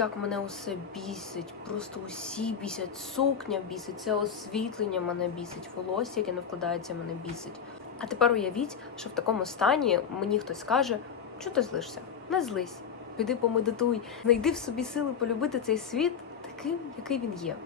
як мене усе бісить. Просто усі бісять. Сукня бісить, це освітлення мене бісить, волосся, яке не вкладається, мене бісить. А тепер уявіть, що в такому стані мені хтось скаже, що ти злишся? Не злись. Піди помедитуй, знайди в собі сили полюбити цей світ таким, який він є.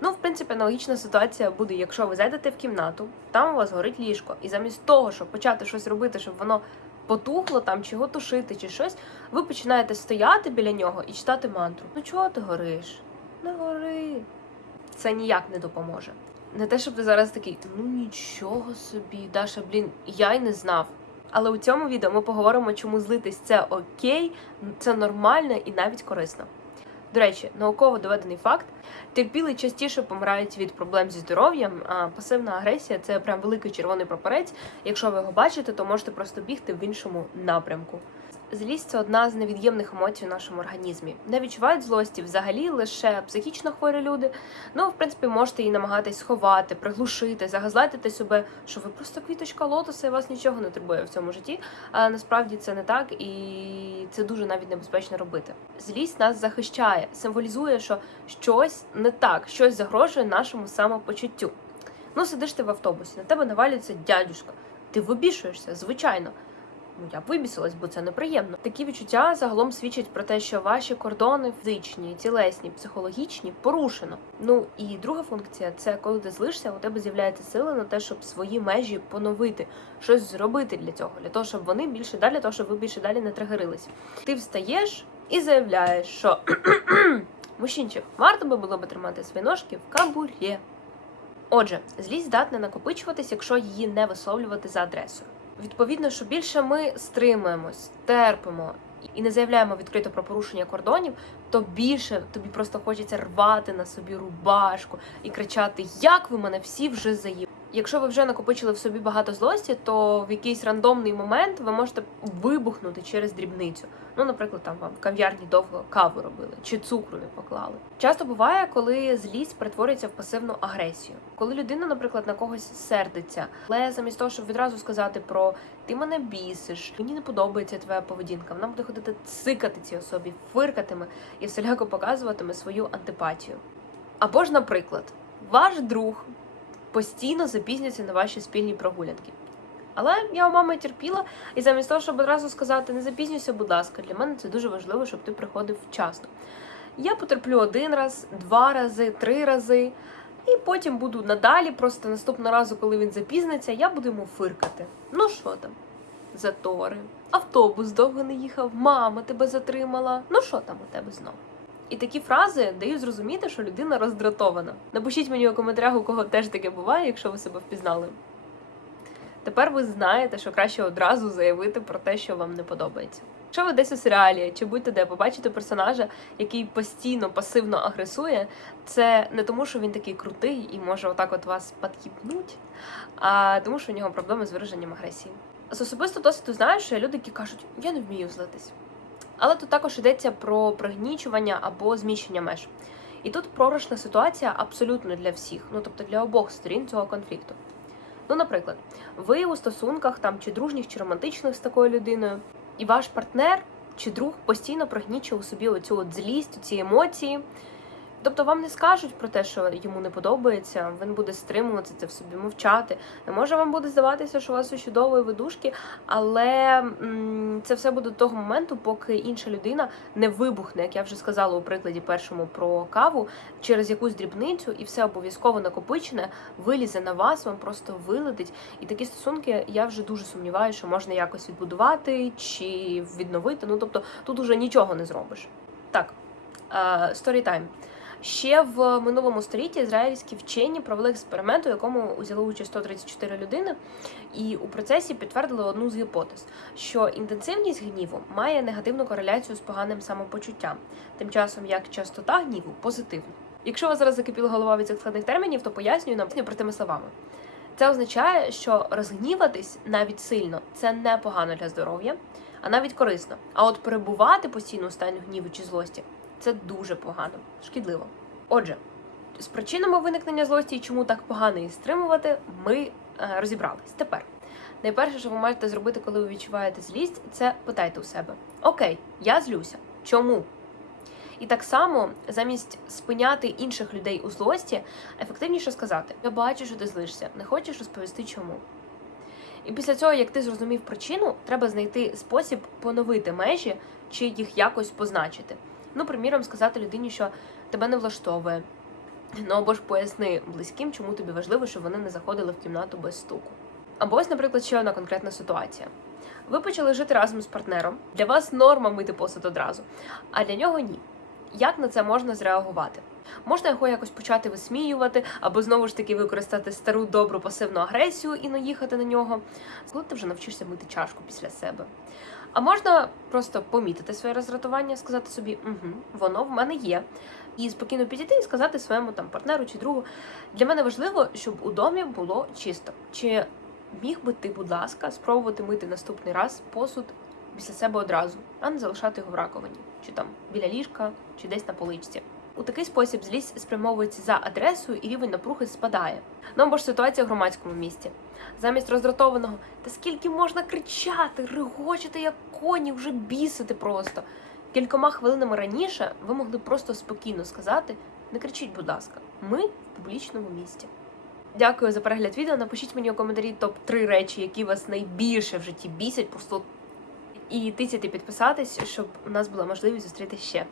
Ну, в принципі, аналогічна ситуація буде, якщо ви зайдете в кімнату, там у вас горить ліжко, і замість того, щоб почати щось робити, щоб воно потухло там, чи його тушити, чи щось, ви починаєте стояти біля нього і читати мантру. Ну чого ти гориш? Не гори. Це ніяк не допоможе. Не те, щоб ти зараз такий, ну нічого собі, Даша, блін, я й не знав. Але у цьому відео ми поговоримо, чому злитись це окей, це нормально і навіть корисно. До речі, науково доведений факт: терпіли частіше помирають від проблем зі здоров'ям, а пасивна агресія це прям великий червоний прапорець. Якщо ви його бачите, то можете просто бігти в іншому напрямку. Злість це одна з невід'ємних емоцій в нашому організмі. Не відчувають злості взагалі лише психічно хворі люди. Ну, в принципі, можете її намагатись сховати, приглушити, загазлатити себе, що ви просто квіточка лотоса і вас нічого не турбує в цьому житті. Але насправді це не так, і це дуже навіть небезпечно робити. Злість нас захищає, символізує, що щось не так, щось загрожує нашому самопочуттю. Ну, сидиш ти в автобусі, на тебе навалюється дядюшка. Ти вибішуєшся, звичайно. Ну, я б вибісилась, бо це неприємно. Такі відчуття загалом свідчать про те, що ваші кордони фізичні, тілесні, психологічні порушено. Ну і друга функція це коли ти злишся, у тебе з'являється сила на те, щоб свої межі поновити, щось зробити для цього, для того, щоб вони більше далі, того, щоб ви більше далі не тригерились. Ти встаєш і заявляєш, що мужчинчик, варто би було би тримати свої ножки в кабурі. Отже, злість здатна накопичуватись, якщо її не висловлювати за адресою. Відповідно, що більше ми стримуємось, терпимо і не заявляємо відкрито про порушення кордонів, то більше тобі просто хочеться рвати на собі рубашку і кричати: Як ви мене всі вже заїбали? Якщо ви вже накопичили в собі багато злості, то в якийсь рандомний момент ви можете вибухнути через дрібницю. Ну, наприклад, там вам в кав'ярні довго каву робили чи цукру не поклали. Часто буває, коли злість перетворюється в пасивну агресію. Коли людина, наприклад, на когось сердиться, але замість того, щоб відразу сказати про ти мене бісиш, мені не подобається твоя поведінка, вона буде ходити цикати цій особі, фиркатиме і всіляко показуватиме свою антипатію. Або ж, наприклад, ваш друг постійно запізнюється на ваші спільні прогулянки. Але я у мами терпіла, і замість того, щоб одразу сказати не запізнюйся, будь ласка, для мене це дуже важливо, щоб ти приходив вчасно. Я потерплю один раз, два рази, три рази, і потім буду надалі, просто наступного разу, коли він запізниться, я буду йому фиркати. Ну що там? Затори, автобус довго не їхав, мама тебе затримала. Ну що там у тебе знову? І такі фрази дають зрозуміти, що людина роздратована. Напишіть мені у коментарях, у кого теж таке буває, якщо ви себе впізнали. Тепер ви знаєте, що краще одразу заявити про те, що вам не подобається. Якщо ви десь у серіалі чи будьте де побачите персонажа, який постійно пасивно агресує, це не тому, що він такий крутий і може отак от вас підкіпнуть, а тому, що у нього проблеми з вираженням агресії. З особисто досвіду знаю, що є люди, які кажуть, я не вмію злитись. Але тут також йдеться про пригнічування або зміщення меж. І тут програшна ситуація абсолютно для всіх, ну тобто для обох сторін цього конфлікту. Ну, наприклад, ви у стосунках там чи дружніх, чи романтичних з такою людиною, і ваш партнер чи друг постійно пригнічує у собі оцю от злість, ці емоції. Тобто вам не скажуть про те, що йому не подобається, він буде стримуватися це в собі, мовчати. Може, вам буде здаватися, що у вас у чудової видушки, але це все буде до того моменту, поки інша людина не вибухне, як я вже сказала у прикладі першому про каву, через якусь дрібницю, і все обов'язково накопичене вилізе на вас, вам просто вилетить. І такі стосунки я вже дуже сумніваюся, що можна якось відбудувати чи відновити. Ну тобто тут уже нічого не зробиш. Так, сторітайм. Ще в минулому столітті ізраїльські вчені провели експеримент, у якому взяли участь 134 людини, і у процесі підтвердили одну з гіпотез, що інтенсивність гніву має негативну кореляцію з поганим самопочуттям, тим часом як частота гніву позитивна. Якщо у вас зараз закипіла голова від цих складних термінів, то пояснюю нам простими словами. Це означає, що розгніватись навіть сильно це не погано для здоров'я, а навіть корисно. А от перебувати постійно у стані гніву чи злості це дуже погано, шкідливо. Отже, з причинами виникнення злості і чому так погано її стримувати, ми е, розібрались. Тепер найперше, що ви маєте зробити, коли ви відчуваєте злість, це питайте у себе: Окей, я злюся. Чому? І так само, замість спиняти інших людей у злості, ефективніше сказати: Я бачу, що ти злишся, не хочеш розповісти чому. І після цього, як ти зрозумів причину, треба знайти спосіб поновити межі чи їх якось позначити. Ну, приміром, сказати людині, що тебе не влаштовує. Ну або ж поясни близьким, чому тобі важливо, щоб вони не заходили в кімнату без стуку. Або ось, наприклад, ще одна конкретна ситуація. Ви почали жити разом з партнером. Для вас норма мити посуд одразу, а для нього ні. Як на це можна зреагувати? Можна його якось почати висміювати, або знову ж таки використати стару добру пасивну агресію і наїхати на нього, коли ти вже навчишся мити чашку після себе. А можна просто помітити своє роздратування, сказати собі, угу, воно в мене є, і спокійно підійти і сказати своєму там партнеру чи другу. Для мене важливо, щоб у домі було чисто. Чи міг би ти, будь ласка, спробувати мити наступний раз посуд після себе одразу, а не залишати його в раковині, чи там біля ліжка, чи десь на поличці. У такий спосіб злість спрямовується за адресою і рівень напруги спадає. Ну або ж ситуація в громадському місті. Замість роздратованого, та скільки можна кричати, регочити як коні, вже бісити просто. Кількома хвилинами раніше ви могли просто спокійно сказати: не кричіть, будь ласка, ми в публічному місті. Дякую за перегляд відео. Напишіть мені у коментарі топ 3 речі, які вас найбільше в житті бісять. Просто і тицяти підписатись, щоб у нас була можливість зустріти ще.